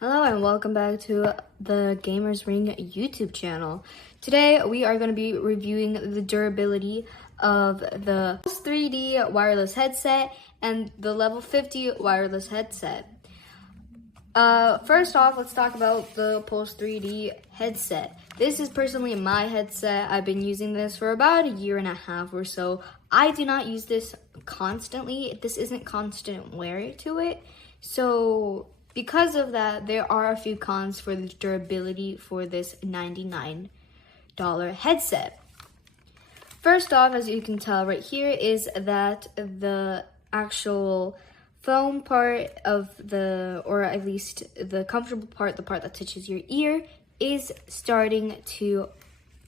Hello and welcome back to the Gamers Ring YouTube channel. Today we are going to be reviewing the durability of the Pulse 3D wireless headset and the Level 50 wireless headset. First off, let's talk about the Pulse 3D headset. This is personally my headset. I've been using this for about a year and a half or so. I do not use this constantly. This isn't constant wear to it. So because of that, there are a few cons for the durability for this $99 headset. First off, as you can tell right here, is that the actual foam part of or at least the comfortable part, the part that touches your ear, is starting to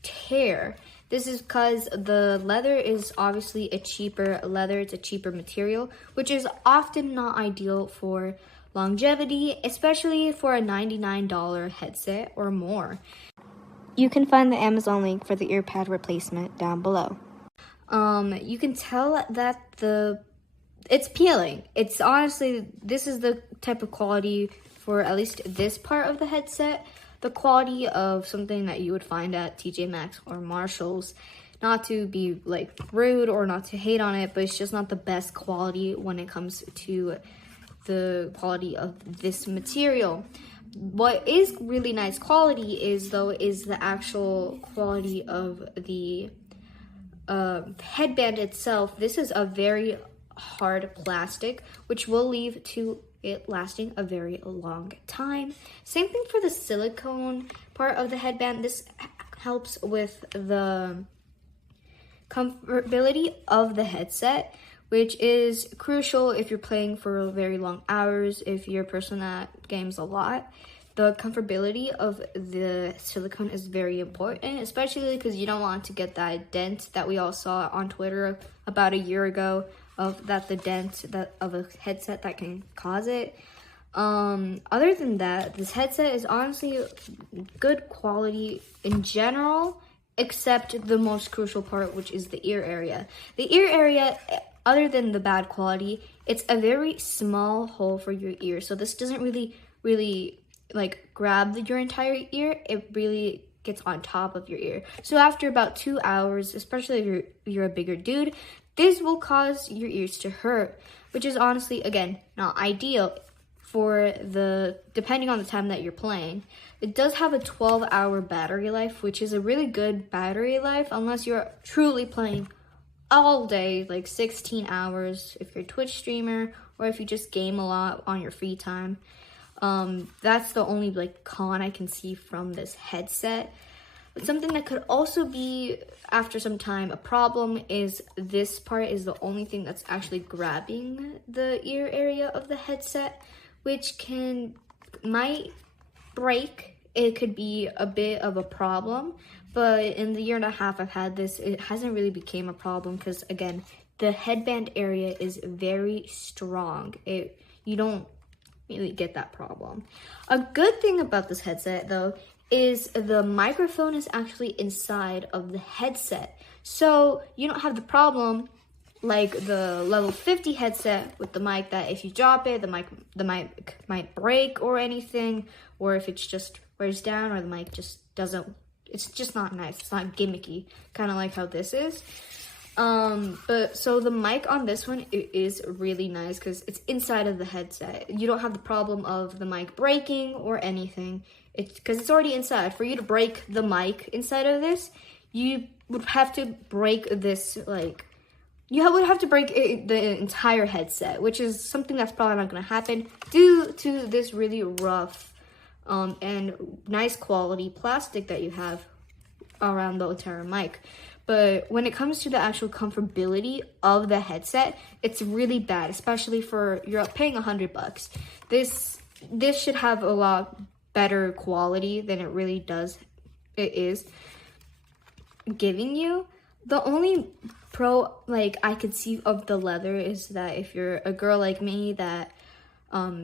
tear. This is because the leather is obviously a cheaper leather, it's a cheaper material, which is often not ideal for longevity, especially for a $99 headset or more. You can find the Amazon link for the earpad replacement down below. You can tell that it's peeling. It's honestly, this is the type of quality for at least this part of the headset, the quality of something that you would find at TJ Maxx or Marshall's. Not to be like rude or not to hate on it, but it's just not the best quality when it comes to the quality of this material. What is really nice quality is the actual quality of the headband itself. This is a very hard plastic, which will lead to it lasting a very long time. Same thing for the silicone part of the headband. This helps with the comfortability of the headset, which is crucial if you're playing for very long hours, if you're a person that games a lot. The comfortability of the silicone is very important, especially because you don't want to get that dent that we all saw on Twitter about a year ago, of the dent of a headset that can cause it. Other than that, this headset is honestly good quality in general, except the most crucial part, which is the ear area. The ear area, other than the bad quality, it's a very small hole for your ear. So this doesn't really like grab your entire ear. It really gets on top of your ear. So after about 2 hours, especially if you're a bigger dude, this will cause your ears to hurt, which is honestly, again, not ideal for depending on the time that you're playing. It does have a 12-hour battery life, which is a really good battery life unless you're truly playing all day, like 16 hours if you're a Twitch streamer or if you just game a lot on your free time. That's the only like con I can see from this headset. But something that could also be, after some time, a problem is this part is the only thing that's actually grabbing the ear area of the headset, which might break. It could be a bit of a problem, but in the year and a half I've had this, it hasn't really became a problem because, again, the headband area is very strong. You don't really get that problem. A good thing about this headset, though, is the microphone is actually inside of the headset. So you don't have the problem like the Level 50 headset with the mic that if you drop it, the mic might break or anything, or if it's just wears down or the mic just doesn't, it's just not nice. It's not gimmicky, kind of like how this is. But so the mic on this one, it is really nice because it's inside of the headset. You don't have the problem of the mic breaking or anything. It's because it's already inside. For you to break the mic inside of this, you would have to break this, like, you would have to break the entire headset, which is something that's probably not going to happen due to this really rough and nice quality plastic that you have around the entire mic. But when it comes to the actual comfortability of the headset, it's really bad, especially for, you're paying $100. This should have a lot better quality than it is giving you. The only pro like I could see of the leather is that if you're a girl like me, that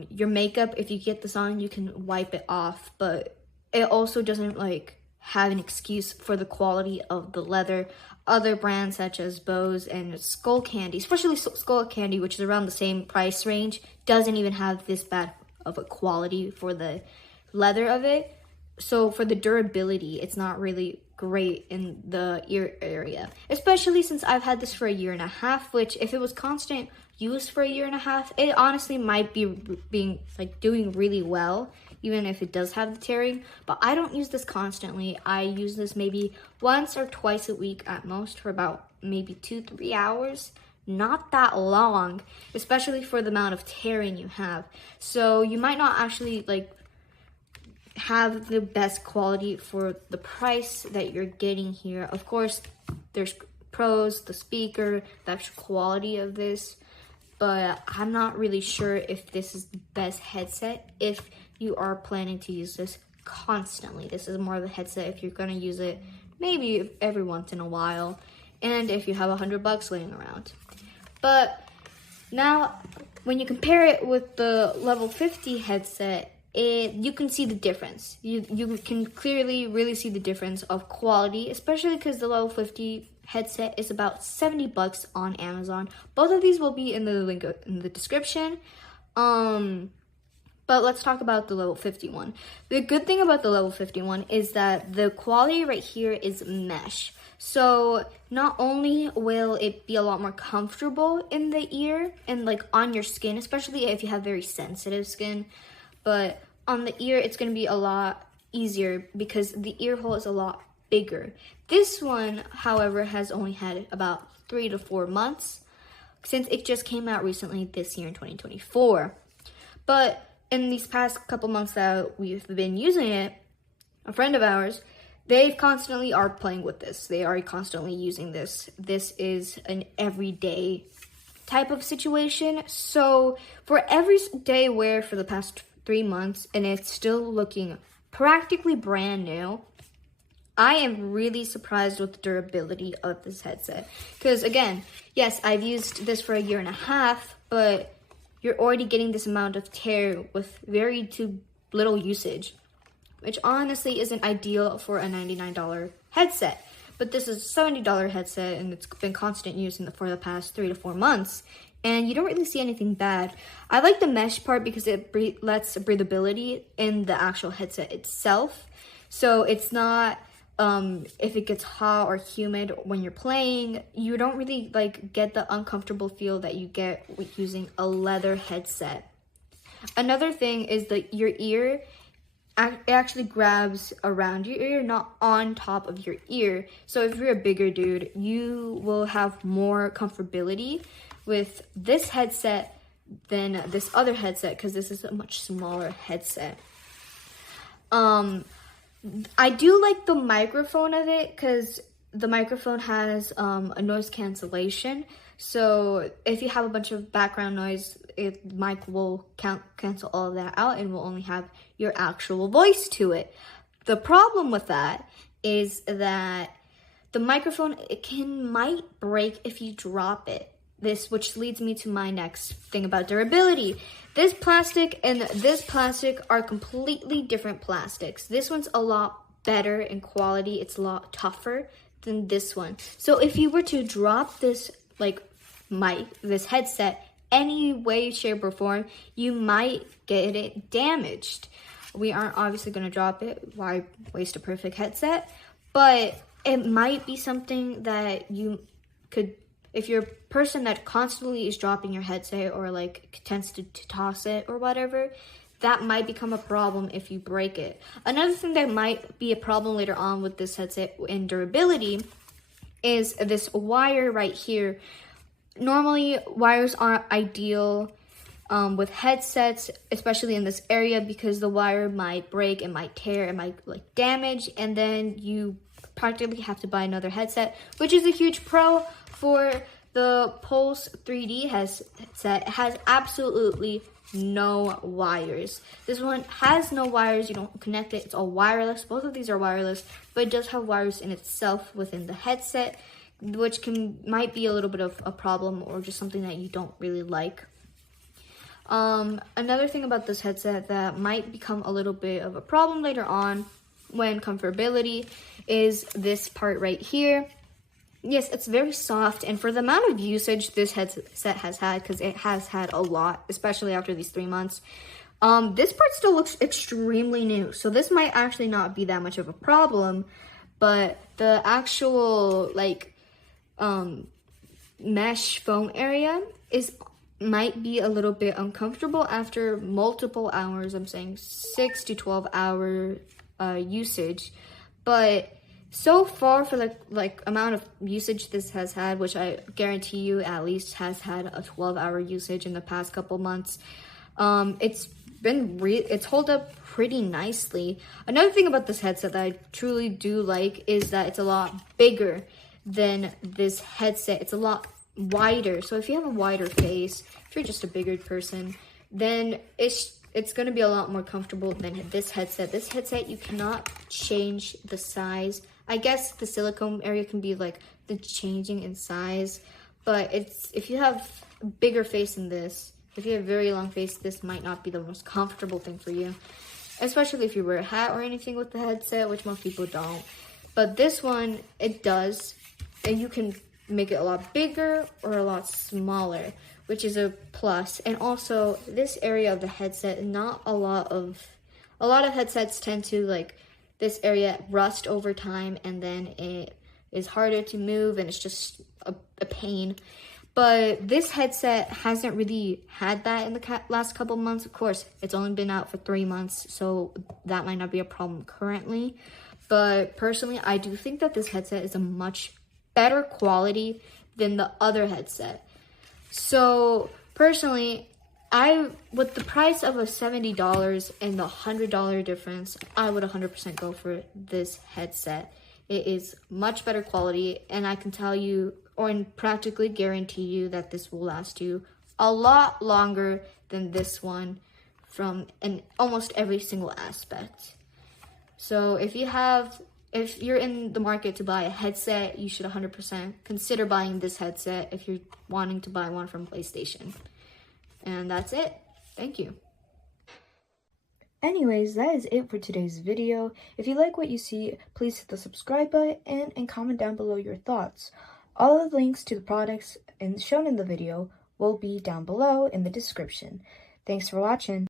your makeup, if you get this on, you can wipe it off, but it also doesn't like have an excuse for the quality of the leather. Other brands such as Bose and Skull Candy, especially Skull Candy, which is around the same price range, doesn't even have this bad of a quality for the leather of it. So for the durability, it's not really great in the ear area, especially since I've had this for a year and a half, which if it was constant use for a year and a half, it honestly might be being like doing really well, even if it does have the tearing. But I don't use this constantly. I use this maybe once or twice a week at most for about maybe 2-3 hours. Not that long, especially for the amount of tearing you have. So you might not actually like have the best quality for the price that you're getting here. Of course, there's pros, the speaker, the actual quality of this, but I'm not really sure if this is the best headset if you are planning to use this constantly. This is more of a headset if you're gonna use it maybe every once in a while, and if you have $100 laying around. But now, when you compare it with the level 50 headset, you can see the difference. You can clearly really see the difference of quality, especially because the level 50 headset is about $70 on Amazon. Both of these will be in the link in the description. But let's talk about the level 51. The good thing about the level 51 is that the quality right here is mesh. So not only will it be a lot more comfortable in the ear and like on your skin, especially if you have very sensitive skin, but on the ear, it's going to be a lot easier because the ear hole is a lot bigger. This one, however, has only had about 3 to 4 months since it just came out recently this year in 2024. But in these past couple months that we've been using it, a friend of ours, they constantly are playing with this. They are constantly using this. This is an everyday type of situation. So for everyday wear for the past 3 months, and it's still looking practically brand new, I am really surprised with the durability of this headset. Because again, yes, I've used this for a year and a half, but you're already getting this amount of tear with very too little usage, which honestly isn't ideal for a $99 headset. But this is a $70 headset, and it's been constant use for the past 3 to 4 months. And you don't really see anything bad. I like the mesh part because it lets breathability in the actual headset itself. So it's not, if it gets hot or humid when you're playing, you don't really like get the uncomfortable feel that you get with using a leather headset. Another thing is that your ear, it actually grabs around your ear, not on top of your ear. So if you're a bigger dude, you will have more comfortability with this headset than this other headset because this is a much smaller headset. I do like the microphone of it because the microphone has a noise cancellation. So if you have a bunch of background noise, mic will cancel all of that out and will only have your actual voice to it. The problem with that is that the microphone, might break if you drop it. Which leads me to my next thing about durability. This plastic and this plastic are completely different plastics. This one's a lot better in quality. It's a lot tougher than this one. So if you were to drop this this headset any way, shape, or form, you might get it damaged. We aren't obviously going to drop it. Why waste a perfect headset? But it might be something that you could, if you're a person that constantly is dropping your headset or tends to toss it or whatever, that might become a problem if you break it. Another thing that might be a problem later on with this headset in durability is this wire right here. Normally, wires aren't ideal with headsets, especially in this area, because the wire might break, it might tear, it might damage, and then you practically have to buy another headset, which is a huge pro for the Pulse 3D headset. It has absolutely no wires. This one has no wires. You don't connect it. It's all wireless. Both of these are wireless, but it does have wires in itself within the headset, which might be a little bit of a problem or just something that you don't really like. Another thing about this headset that might become a little bit of a problem later on when comfortability is this part right here. Yes, it's very soft, and for the amount of usage this headset has had, because it has had a lot, especially after these 3 months, This part still looks extremely new, so this might actually not be that much of a problem, but the actual like mesh foam area might be a little bit uncomfortable after multiple hours. I'm saying 6 to 12 hour usage, but so far for the amount of usage this has had, which I guarantee you at least has had a 12-hour usage in the past couple months, it's held up pretty nicely. Another thing about this headset that I truly do like is that it's a lot bigger than this headset. It's a lot wider. So if you have a wider face, if you're just a bigger person, then it's going to be a lot more comfortable than this headset. This headset, you cannot change the size. I guess the silicone area can be like the changing in size, but if you have a bigger face than this, if you have a very long face, this might not be the most comfortable thing for you, especially if you wear a hat or anything with the headset, which most people don't. But this one, it does, and you can make it a lot bigger or a lot smaller, which is a plus. And also, this area of the headset, not a lot of headsets tend to like this area rust over time, and then it is harder to move, and it's just a pain. But this headset hasn't really had that in the last couple months. Of course, it's only been out for 3 months, so that might not be a problem currently. But personally, I do think that this headset is a much better quality than the other headset. So personally, with the price of a $70 and the $100 difference, I would 100% go for this headset. It is much better quality, and I can tell you, or practically guarantee you, that this will last you a lot longer than this one in almost every single aspect. So if you're in the market to buy a headset, you should 100% consider buying this headset if you're wanting to buy one from PlayStation. And that's it. Thank you. Anyways, that is it for today's video. If you like what you see, please hit the subscribe button and comment down below your thoughts. All of the links to the products shown in the video will be down below in the description. Thanks for watching.